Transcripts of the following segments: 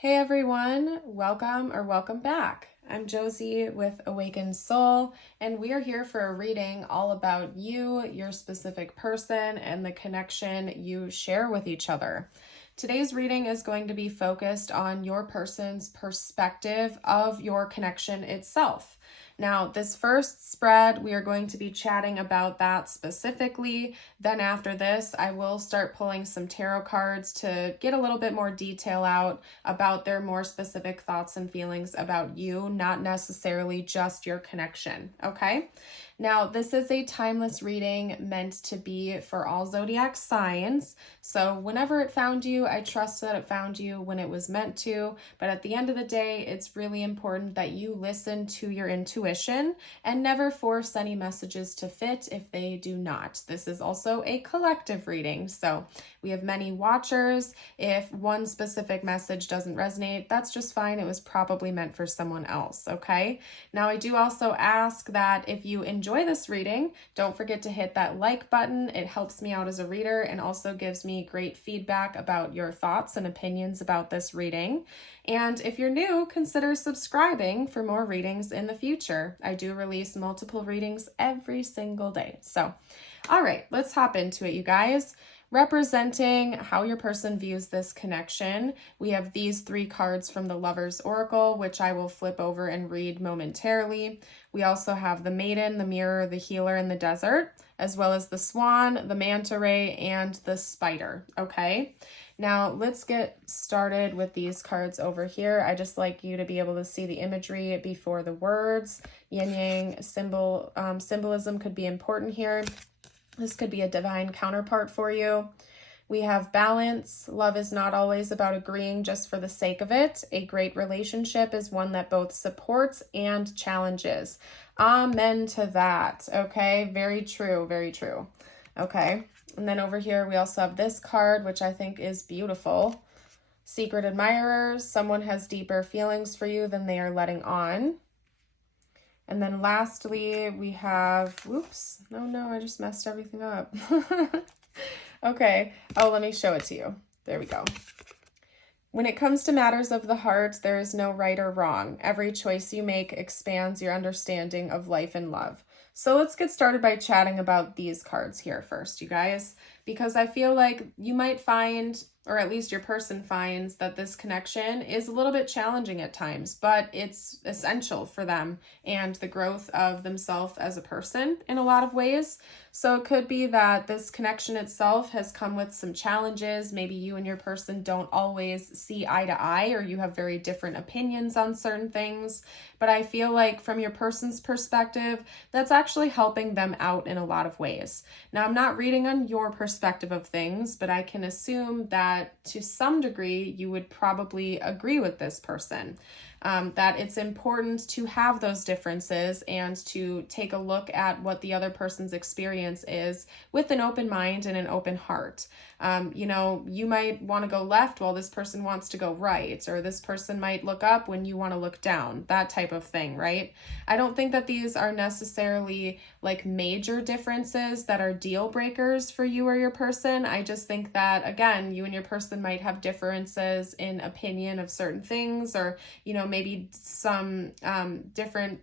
Hey everyone, welcome or welcome back. I'm Josie with Awakened Soul, and we are here for a reading all about you, your specific person, and the connection you share with each other. Today's reading is going to be focused on your person's perspective of your connection itself. Now, this first spread, we are going to be chatting about that specifically. Then after this, I will start pulling some tarot cards to get a little bit more detail out about their more specific thoughts and feelings about you, not necessarily just your connection, okay? Now, this is a timeless reading meant to be for all zodiac signs. So whenever it found you, I trust that it found you when it was meant to. But at the end of the day, it's really important that you listen to your intuition and never force any messages to fit if they do not. This is also a collective reading. So we have many watchers. If one specific message doesn't resonate, that's just fine. It was probably meant for someone else, okay? Now, I do also ask that if you enjoy this reading, don't forget to hit that like button. It helps me out as a reader and also gives me great feedback about your thoughts and opinions about this reading. And if you're new, consider subscribing for more readings in the future. I do release multiple readings every single day. So, all right, let's hop into it, you guys. Representing how your person views this connection, we have these three cards from the Lover's Oracle, which I will flip over and read momentarily. We also have the Maiden, the Mirror, the Healer, and the Desert, as well as the Swan, the Manta Ray, and the Spider, okay? Now, let's get started with these cards over here. I just like you to be able to see the imagery before the words. Yin-yang symbolism could be important here. This could be a divine counterpart for you. We have balance. Love is not always about agreeing just for the sake of it. A great relationship is one that both supports and challenges. Amen to that. Okay, very true, very true. Okay, and then over here we also have this card, which I think is beautiful. Secret admirers. Someone has deeper feelings for you than they are letting on. And then lastly, we have, whoops, no, I just messed everything up. Okay, let me show it to you. There we go. When it comes to matters of the heart, there is no right or wrong. Every choice you make expands your understanding of life and love. So let's get started by chatting about these cards here first, you guys, because I feel like you might find, or at least your person finds, that this connection is a little bit challenging at times, but it's essential for them and the growth of themselves as a person in a lot of ways. So it could be that this connection itself has come with some challenges. Maybe you and your person don't always see eye to eye, or you have very different opinions on certain things. But I feel like from your person's perspective, that's actually helping them out in a lot of ways. Now, I'm not reading on your perspective of things, but I can assume that to some degree, you would probably agree with this person. That it's important to have those differences and to take a look at what the other person's experience is with an open mind and an open heart. You might want to go left while this person wants to go right, or this person might look up when you want to look down, that type of thing, right? I don't think that these are necessarily like major differences that are deal breakers for you or your person. I just think that, again, you and your person might have differences in opinion of certain things, or, maybe some different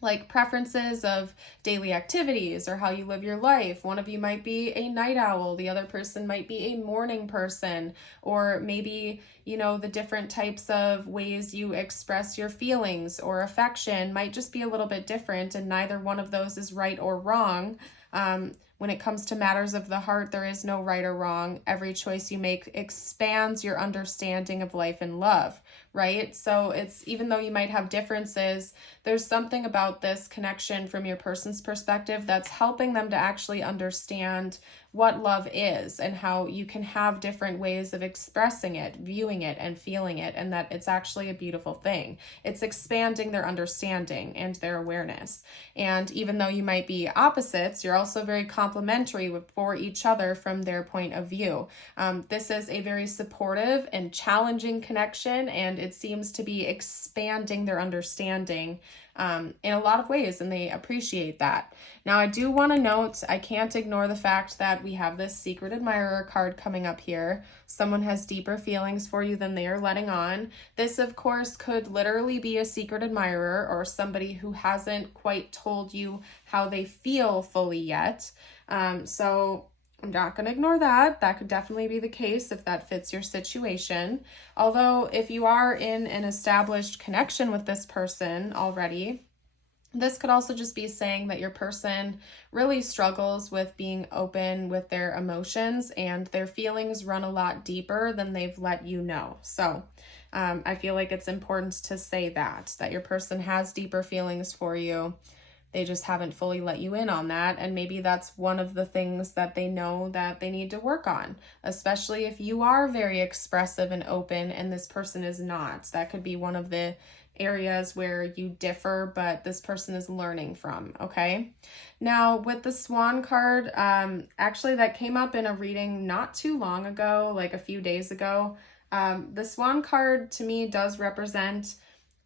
like preferences of daily activities or how you live your life. One of you might be a night owl, the other person might be a morning person, or maybe, the different types of ways you express your feelings or affection might just be a little bit different, and neither one of those is right or wrong. When it comes to matters of the heart, there is no right or wrong. Every choice you make expands your understanding of life and love, right? So it's, even though you might have differences, there's something about this connection from your person's perspective that's helping them to actually understand what love is and how you can have different ways of expressing it, viewing it, and feeling it, and that it's actually a beautiful thing. It's expanding their understanding and their awareness. And even though you might be opposites, you're also very complementary for each other from their point of view. This is a very supportive and challenging connection, and it seems to be expanding their understanding in a lot of ways, and they appreciate that. Now, I do want to note, I can't ignore the fact that that we have this secret admirer card coming up here. Someone has deeper feelings for you than they are letting on. This, of course, could literally be a secret admirer or somebody who hasn't quite told you how they feel fully yet. So I'm not going to ignore that. That could definitely be the case if that fits your situation. Although if you are in an established connection with this person already, this could also just be saying that your person really struggles with being open with their emotions and their feelings run a lot deeper than they've let you know. So I feel like it's important to say that your person has deeper feelings for you. They just haven't fully let you in on that. And maybe that's one of the things that they know that they need to work on, especially if you are very expressive and open and this person is not. That could be one of the areas where you differ, but this person is learning from, okay? Now, with the Swan card, actually that came up in a reading not too long ago, like a few days ago. The Swan card to me does represent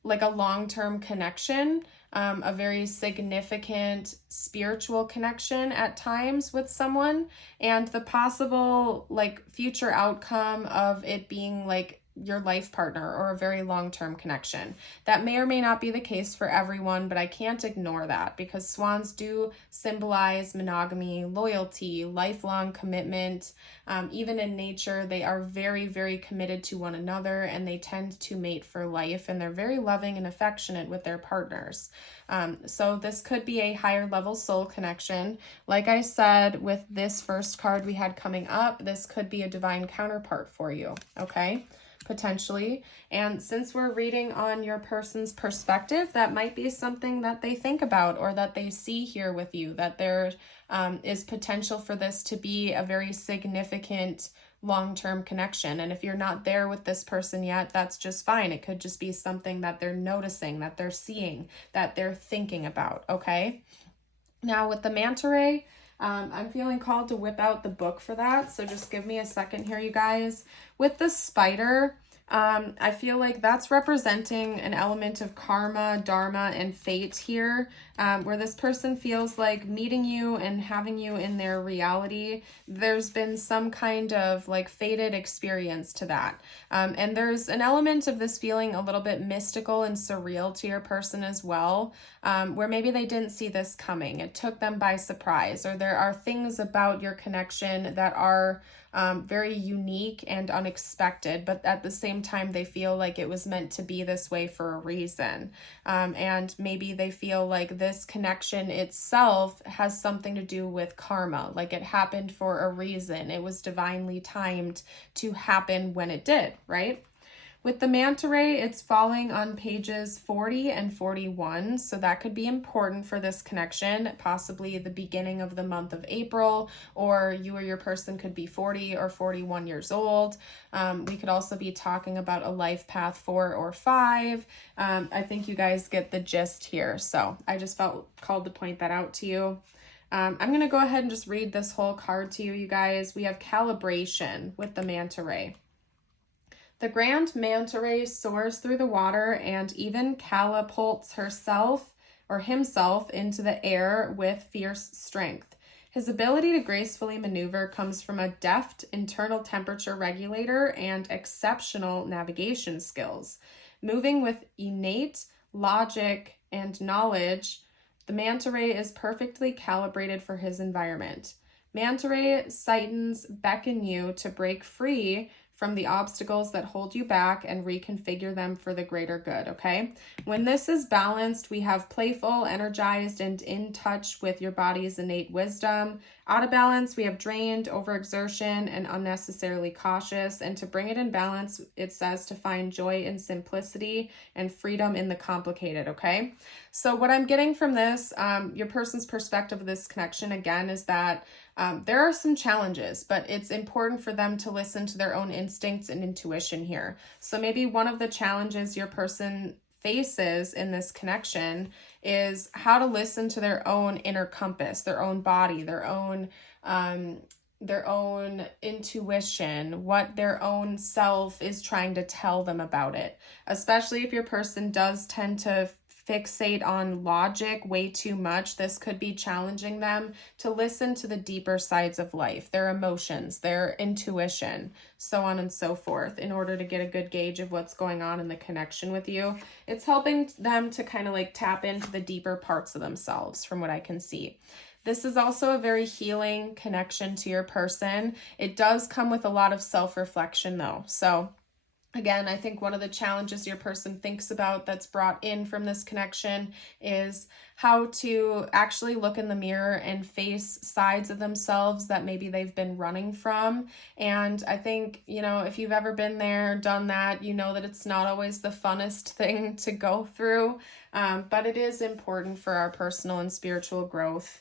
like a long-term connection, a very significant spiritual connection at times with someone, and the possible like future outcome of it being like your life partner or a very long-term connection. That may or may not be the case for everyone, but I can't ignore that because swans do symbolize monogamy, loyalty, lifelong commitment. Even in nature, they are very, very committed to one another and they tend to mate for life, and they're very loving and affectionate with their partners. So this could be a higher level soul connection. Like I said, with this first card we had coming up, this could be a divine counterpart for you, okay? Potentially. And since we're reading on your person's perspective, that might be something that they think about or that they see here with you, that there is potential for this to be a very significant long-term connection. And if you're not there with this person yet, that's just fine. It could just be something that they're noticing, that they're seeing, that they're thinking about, okay? Now with the manta ray, I'm feeling called to whip out the book for that, so just give me a second here, you guys. With the spider, I feel like that's representing an element of karma, dharma, and fate here, where this person feels like meeting you and having you in their reality. There's been some kind of like fated experience to that. And there's an element of this feeling a little bit mystical and surreal to your person as well, where maybe they didn't see this coming. It took them by surprise, or there are things about your connection that are very unique and unexpected, but at the same time, they feel like it was meant to be this way for a reason. And maybe they feel like this connection itself has something to do with karma, like it happened for a reason. It was divinely timed to happen when it did, right? With the manta ray, it's falling on pages 40 and 41, so that could be important for this connection, possibly the beginning of the month of April, or you or your person could be 40 or 41 years old. We could also be talking about a life path 4 or 5. I think you guys get the gist here, so I just felt called to point that out to you. I'm going to go ahead and just read this whole card to you, you guys. We have calibration with the manta ray. The grand manta ray soars through the water and even catapults herself or himself into the air with fierce strength. His ability to gracefully maneuver comes from a deft internal temperature regulator and exceptional navigation skills. Moving with innate logic and knowledge, the manta ray is perfectly calibrated for his environment. Manta ray sightings beckon you to break free from the obstacles that hold you back and reconfigure them for the greater good, okay? When this is balanced, we have playful, energized, and in touch with your body's innate wisdom. Out of balance, we have drained, overexertion, and unnecessarily cautious. And to bring it in balance, it says to find joy in simplicity and freedom in the complicated, okay? So what I'm getting from this, your person's perspective of this connection, again, is that there are some challenges, but it's important for them to listen to their own instincts and intuition here. So maybe one of the challenges your person faces in this connection is how to listen to their own inner compass, their own body, their own intuition, what their own self is trying to tell them about it. Especially if your person does tend to fixate on logic way too much, this could be challenging them to listen to the deeper sides of life, their emotions, their intuition, so on and so forth, in order to get a good gauge of what's going on in the connection with you. It's helping them to kind of like tap into the deeper parts of themselves, from what I can see. This is also a very healing connection to your person. It does come with a lot of self-reflection though. So again, I think one of the challenges your person thinks about that's brought in from this connection is how to actually look in the mirror and face sides of themselves that maybe they've been running from. And I think, you know, if you've ever been there, done that, you know that it's not always the funnest thing to go through, but it is important for our personal and spiritual growth.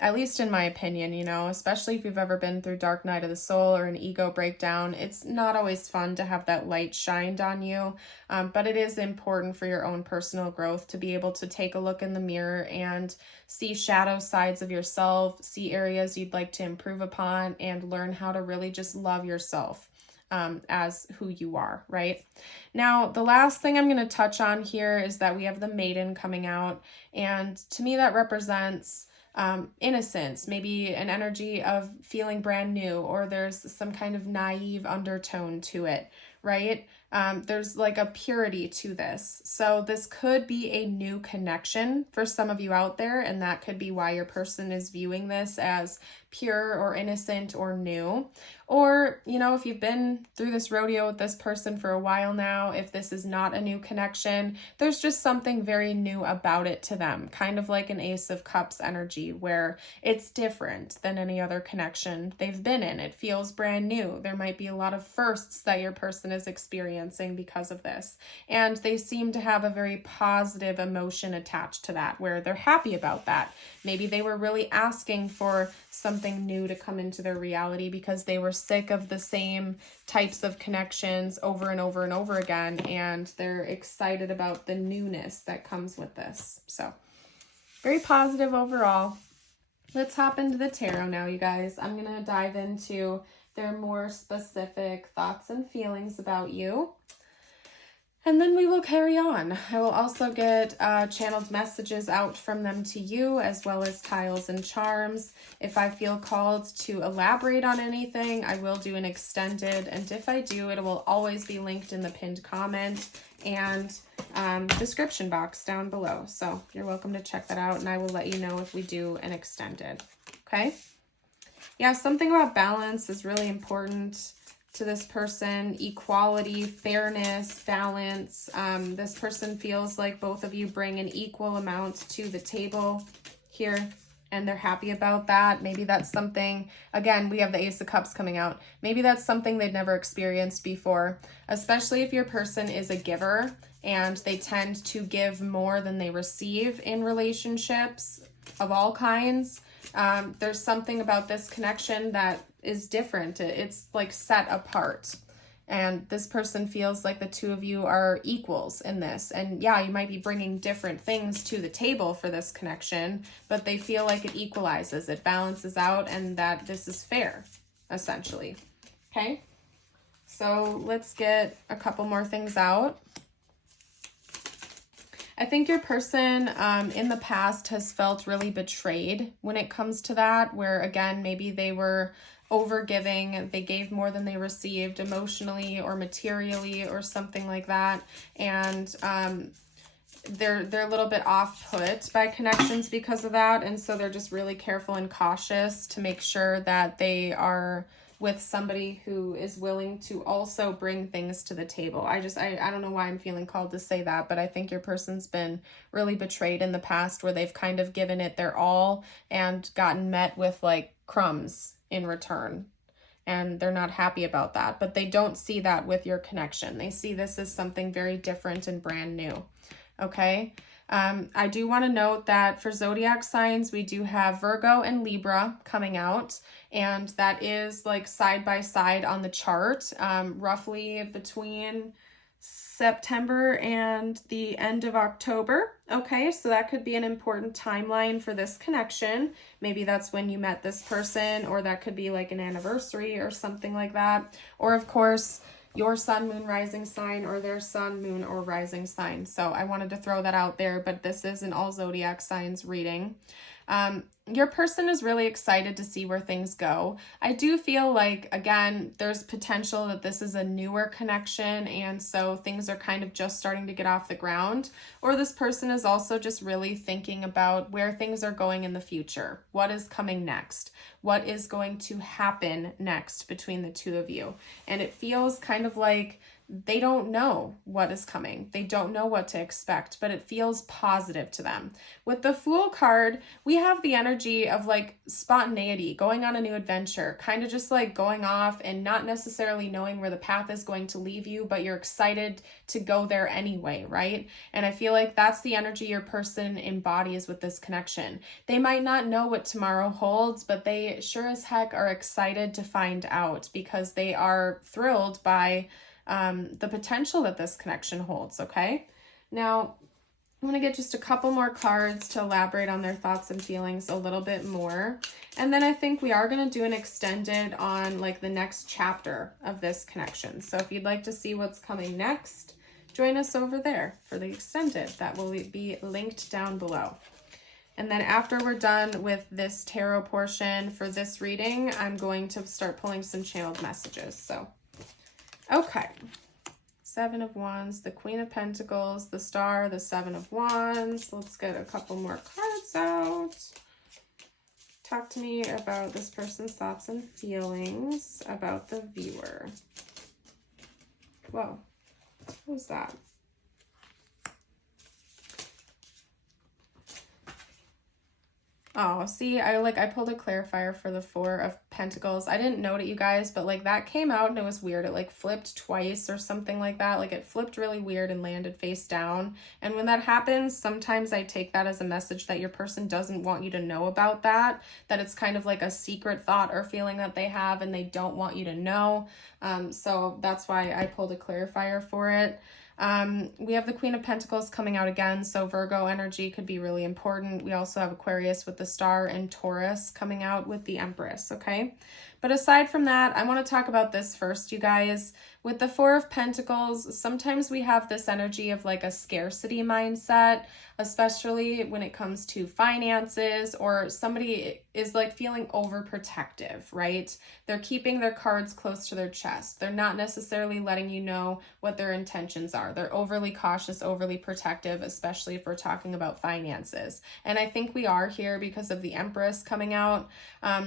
At least in my opinion, you know, especially if you've ever been through dark night of the soul or an ego breakdown, it's not always fun to have that light shined on you, but it is important for your own personal growth to be able to take a look in the mirror and see shadow sides of yourself, see areas you'd like to improve upon, and learn how to really just love yourself as who you are, right? Now, the last thing I'm going to touch on here is that we have the Maiden coming out, and to me that represents innocence, maybe an energy of feeling brand new, or there's some kind of naive undertone to it, right? There's like a purity to this. So this could be a new connection for some of you out there, and that could be why your person is viewing this as pure or innocent or new. Or, you know, if you've been through this rodeo with this person for a while now, if this is not a new connection, there's just something very new about it to them, kind of like an Ace of Cups energy, where it's different than any other connection they've been in. It feels brand new. There might be a lot of firsts that your person is experiencing because of this. And they seem to have a very positive emotion attached to that, where they're happy about that. Maybe they were really asking for something new to come into their reality because they were sick of the same types of connections over and over and over again, and they're excited about the newness that comes with this. So very positive overall. Let's hop into the tarot now, you guys. I'm going to dive into their more specific thoughts and feelings about you, and then we will carry on. I will also get channeled messages out from them to you, as well as tiles and charms. If I feel called to elaborate on anything, I will do an extended, and if I do, it will always be linked in the pinned comment and description box down below. So you're welcome to check that out, and I will let you know if we do an extended. Okay? Yeah, something about balance is really important to this person. Equality, fairness, balance. This person feels like both of you bring an equal amount to the table here, and they're happy about that. Maybe that's something, again, we have the Ace of Cups coming out. Maybe that's something they've never experienced before, especially if your person is a giver and they tend to give more than they receive in relationships of all kinds. There's something about this connection that is different. It's like set apart, and this person feels like the two of you are equals in this. And yeah, you might be bringing different things to the table for this connection, but they feel like it equalizes, it balances out, and that this is fair, essentially. Okay, so let's get a couple more things out. I think your person in the past has felt really betrayed when it comes to that, where again, maybe they were overgiving, they gave more than they received emotionally or materially or something like that, and they're a little bit off-put by connections because of that, and so they're just really careful and cautious to make sure that they are with somebody who is willing to also bring things to the table. I don't know why I'm feeling called to say that, but I think your person's been really betrayed in the past, where they've kind of given it their all and gotten met with like crumbs in return, and they're not happy about that. But they don't see that with your connection. They see this as something very different and brand new. Okay, I do want to note that for zodiac signs, we do have Virgo and Libra coming out, and that is like side by side on the chart, roughly between September and the end of October. Okay, so that could be an important timeline for this connection. Maybe that's when you met this person, or that could be like an anniversary or something like that. Or of course, your sun, moon, rising sign, or their sun, moon, or rising sign. So I wanted to throw that out there, but this is an all zodiac signs reading. Your person is really excited to see where things go. I do feel like, again, there's potential that this is a newer connection, and so things are kind of just starting to get off the ground. Or this person is also just really thinking about where things are going in the future. What is coming next? What is going to happen next between the two of you? And it feels kind of like they don't know what is coming. They don't know what to expect, but it feels positive to them. With the Fool card, we have the energy of like spontaneity, going on a new adventure, kind of just like going off and not necessarily knowing where the path is going to leave you, but you're excited to go there anyway, right? And I feel like that's the energy your person embodies with this connection. They might not know what tomorrow holds, but they sure as heck are excited to find out because they are thrilled by the potential that this connection holds, okay? Now, I'm going to get just a couple more cards to elaborate on their thoughts and feelings a little bit more. And then I think we are going to do an extended on like the next chapter of this connection. So if you'd like to see what's coming next, join us over there for the extended. That will be linked down below. And then after we're done with this tarot portion for this reading, I'm going to start pulling some channeled messages. So okay, Seven of Wands, the Queen of Pentacles, the Star, the Seven of Wands. Let's get a couple more cards out. Talk to me about this person's thoughts and feelings about the viewer. Whoa, what was that? Oh, see, I pulled a clarifier for the Four of Pentacles. I didn't note it, you guys, but like that came out and it was weird. It like flipped twice or something like that. Like it flipped really weird and landed face down. And when that happens, sometimes I take that as a message that your person doesn't want you to know about that it's kind of like a secret thought or feeling that they have and they don't want you to know. So that's why I pulled a clarifier for it. We have the Queen of Pentacles coming out again, so Virgo energy could be really important. We also have Aquarius with the Star and Taurus coming out with the Empress, okay? But aside from that, I want to talk about this first, you guys. With the Four of Pentacles, sometimes we have this energy of like a scarcity mindset, especially when it comes to finances, or somebody is like feeling overprotective, right? They're keeping their cards close to their chest. They're not necessarily letting you know what their intentions are. They're overly cautious, overly protective, especially if we're talking about finances. And I think we are here because of the Empress coming out.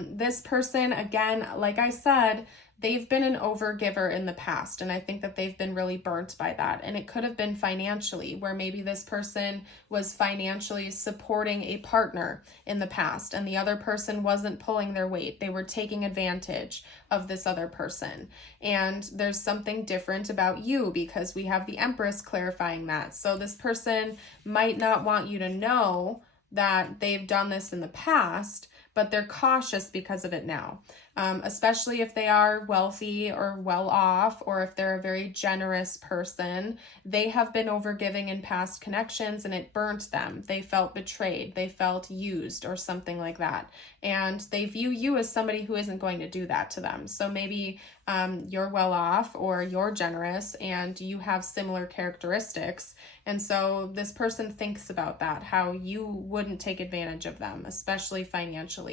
This person, again, like I said, they've been an overgiver in the past, and I think that they've been really burnt by that. And it could have been financially, where maybe this person was financially supporting a partner in the past, and the other person wasn't pulling their weight. They were taking advantage of this other person. And there's something different about you because we have the Empress clarifying that. So this person might not want you to know that they've done this in the past, but they're cautious because of it now, especially if they are wealthy or well off, or if they're a very generous person. They have been overgiving in past connections and it burnt them. They felt betrayed, they felt used or something like that. And they view you as somebody who isn't going to do that to them. So maybe you're well off or you're generous and you have similar characteristics. And so this person thinks about that, how you wouldn't take advantage of them, especially financially.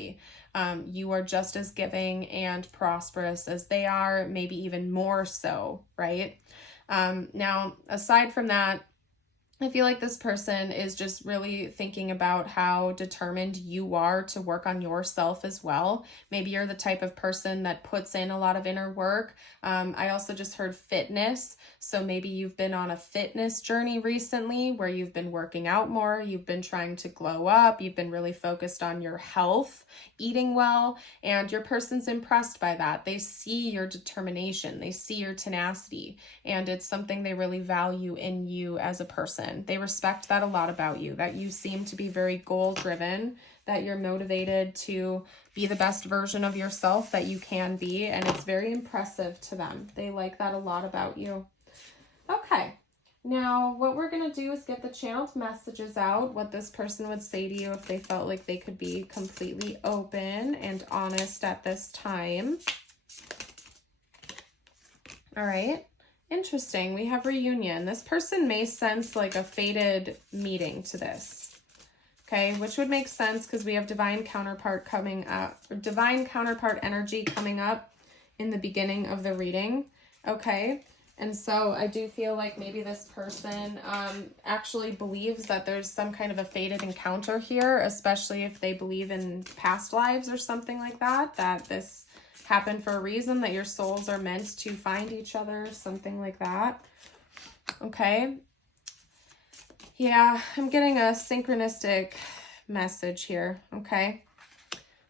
You are just as giving and prosperous as they are, maybe even more so, right? Now, aside from that, I feel like this person is just really thinking about how determined you are to work on yourself as well. Maybe you're the type of person that puts in a lot of inner work. I also just heard fitness. So maybe you've been on a fitness journey recently where you've been working out more, you've been trying to glow up, you've been really focused on your health, eating well, and your person's impressed by that. They see your determination, they see your tenacity, and it's something they really value in you as a person. They respect that a lot about you, that you seem to be very goal-driven, that you're motivated to be the best version of yourself that you can be, and it's very impressive to them. They like that a lot about you. Okay, now what we're going to do is get the channeled messages out, what this person would say to you if they felt like they could be completely open and honest at this time. All right, Interesting. We have reunion. This person may sense like a fated meeting to this. Okay, which would make sense because we have divine counterpart coming up, or divine counterpart energy coming up in the beginning of the reading. Okay, and so I do feel like maybe this person actually believes that there's some kind of a fated encounter here, especially if they believe in past lives or something like that, that this happened for a reason, that your souls are meant to find each other, something like that. Okay. Yeah, I'm getting a synchronistic message here. Okay.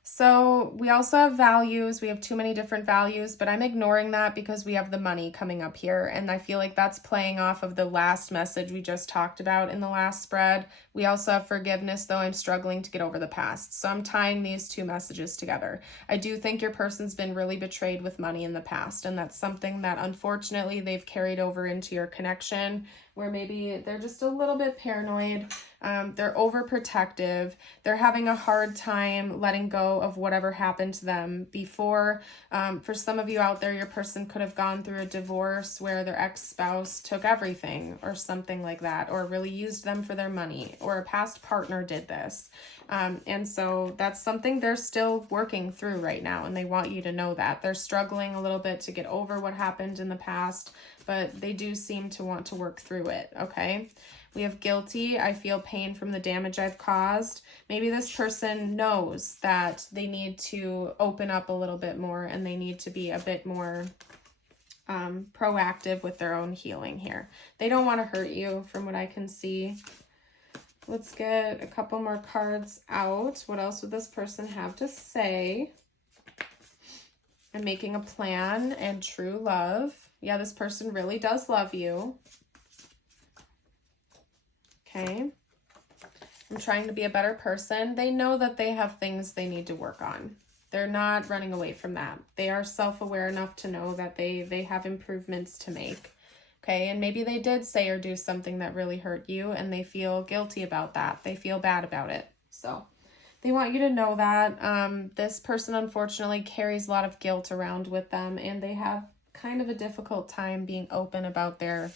So we also have values. We have too many different values, but I'm ignoring that because we have the money coming up here. And I feel like that's playing off of the last message we just talked about in the last spread. We also have forgiveness, though I'm struggling to get over the past. So I'm tying these two messages together. I do think your person's been really betrayed with money in the past. And that's something that unfortunately they've carried over into your connection, where maybe they're just a little bit paranoid. They're overprotective. They're having a hard time letting go of whatever happened to them before. For some of you out there, your person could have gone through a divorce where their ex-spouse took everything or something like that, or really used them for their money, or a past partner did this. And so that's something they're still working through right now, and they want you to know that. They're struggling a little bit to get over what happened in the past, but they do seem to want to work through it, okay? We have guilty. I feel pain from the damage I've caused. Maybe this person knows that they need to open up a little bit more, and they need to be a bit more proactive with their own healing here. They don't want to hurt you from what I can see. Let's get a couple more cards out. What else would this person have to say? I'm making a plan and true love. Yeah, this person really does love you. Okay. I'm trying to be a better person. They know that they have things they need to work on. They're not running away from that. They are self-aware enough to know that they have improvements to make. Okay, and maybe they did say or do something that really hurt you, and they feel guilty about that. They feel bad about it. So they want you to know that this person unfortunately carries a lot of guilt around with them, and they have kind of a difficult time being open about their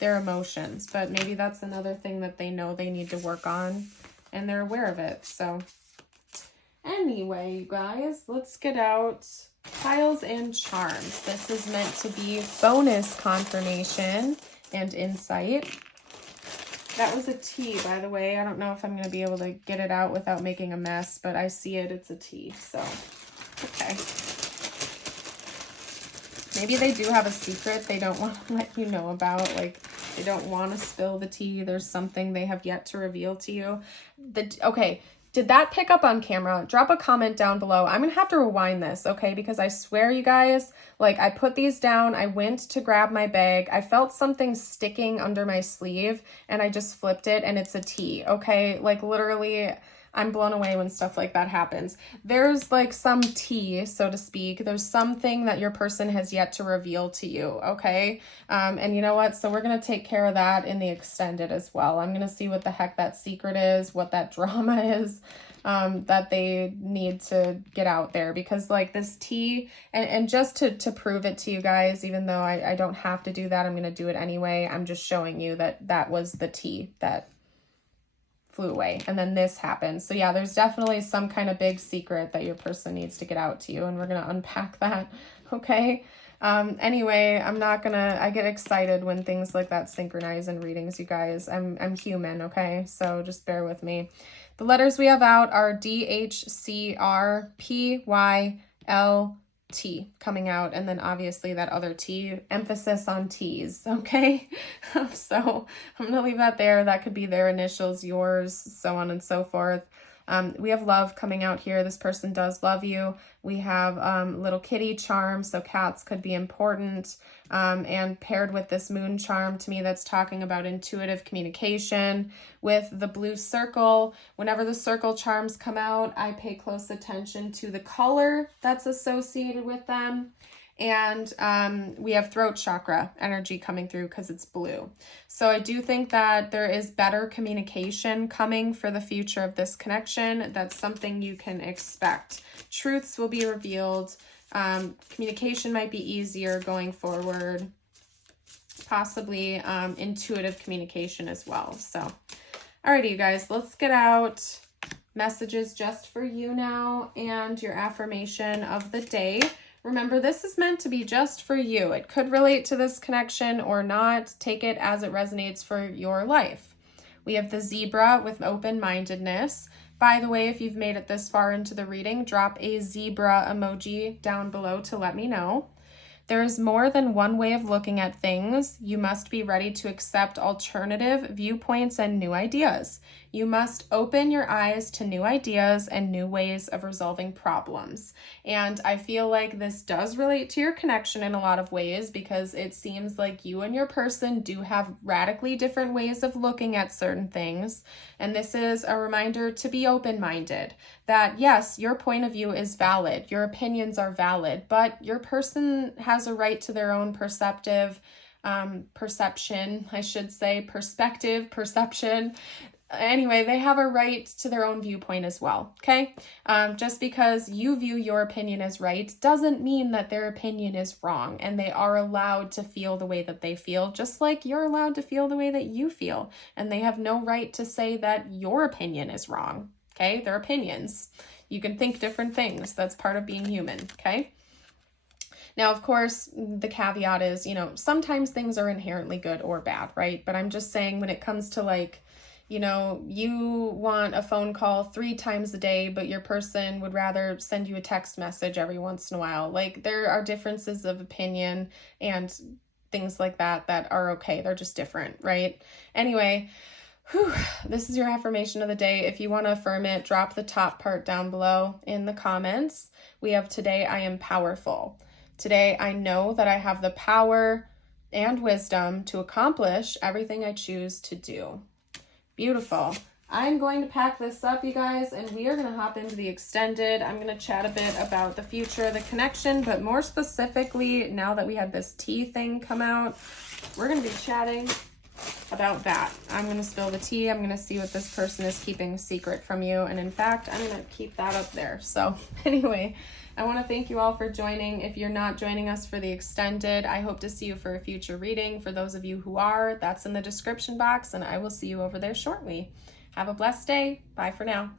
emotions. But maybe that's another thing that they know they need to work on, and they're aware of it. So anyway, you guys, let's get out piles and charms. This is meant to be bonus confirmation and insight. That was a T, by the way. I don't know if I'm going to be able to get it out without making a mess, but I see it. It's a T. So, okay. Maybe they do have a secret they don't want to let you know about. Like, they don't want to spill the tea. There's something they have yet to reveal to you. Okay. Did that pick up on camera? Drop a comment down below. I'm going to have to rewind this, okay? Because I swear, you guys, like, I put these down. I went to grab my bag. I felt something sticking under my sleeve, and I just flipped it, and it's a T, okay? Like, literally, I'm blown away when stuff like that happens. There's, like, some tea, so to speak. There's something that your person has yet to reveal to you, okay? And you know what? So we're going to take care of that in the extended as well. I'm going to see what the heck that secret is, what that drama is that they need to get out there. Because, like, this tea, and just to prove it to you guys, even though I don't have to do that, I'm going to do it anyway. I'm just showing you that that was the tea that flew away, and then this happened. So yeah, there's definitely some kind of big secret that your person needs to get out to you, and we're gonna unpack that, okay? Anyway, I get excited when things like that synchronize in readings, you guys. I'm human, okay? So just bear with me. The letters we have out are D, H, C, R, P, Y, L, T coming out, and then obviously that other T, emphasis on T's, okay? So I'm gonna leave that there. That could be their initials, yours, so on and so forth. We have love coming out here. This person does love you. We have little kitty charm, so cats could be important. And paired with this moon charm, to me, that's talking about intuitive communication. With the blue circle, whenever the circle charms come out, I pay close attention to the color that's associated with them. And we have throat chakra energy coming through because it's blue. So I do think that there is better communication coming for the future of this connection. That's something you can expect. Truths will be revealed. Communication might be easier going forward. possibly intuitive communication as well. So, alrighty, you guys, let's get out messages just for you now and your affirmation of the day. Remember, this is meant to be just for you. It could relate to this connection or not. Take it as it resonates for your life. We have the zebra with open-mindedness. By the way, if you've made it this far into the reading, drop a zebra emoji down below to let me know. There is more than one way of looking at things. You must be ready to accept alternative viewpoints and new ideas. You must open your eyes to new ideas and new ways of resolving problems. And I feel like this does relate to your connection in a lot of ways, because it seems like you and your person do have radically different ways of looking at certain things. And this is a reminder to be open-minded, that yes, your point of view is valid, your opinions are valid, but your person has a right to their own perception, perception. Anyway, they have a right to their own viewpoint as well, okay? Just because you view your opinion as right doesn't mean that their opinion is wrong, and they are allowed to feel the way that they feel, just like you're allowed to feel the way that you feel, and they have no right to say that your opinion is wrong, okay? They're opinions. You can think different things. That's part of being human, okay? Now, of course, the caveat is, sometimes things are inherently good or bad, right? But I'm just saying, when it comes to like, you want a phone call 3 times a day, but your person would rather send you a text message every once in a while. Like, there are differences of opinion and things like that that are okay. They're just different, right? Anyway, this is your affirmation of the day. If you want to affirm it, drop the top part down below in the comments. We have, today I am powerful. Today I know that I have the power and wisdom to accomplish everything I choose to do. Beautiful. I'm going to pack this up, you guys, and we are going to hop into the extended. I'm going to chat a bit about the future of the connection, but more specifically, now that we had this tea thing come out, we're going to be chatting about that. I'm going to spill the tea. I'm going to see what this person is keeping secret from you. And in fact, I'm going to keep that up there. So anyway, I want to thank you all for joining. If you're not joining us for the extended, I hope to see you for a future reading. For those of you who are, that's in the description box, and I will see you over there shortly. Have a blessed day. Bye for now.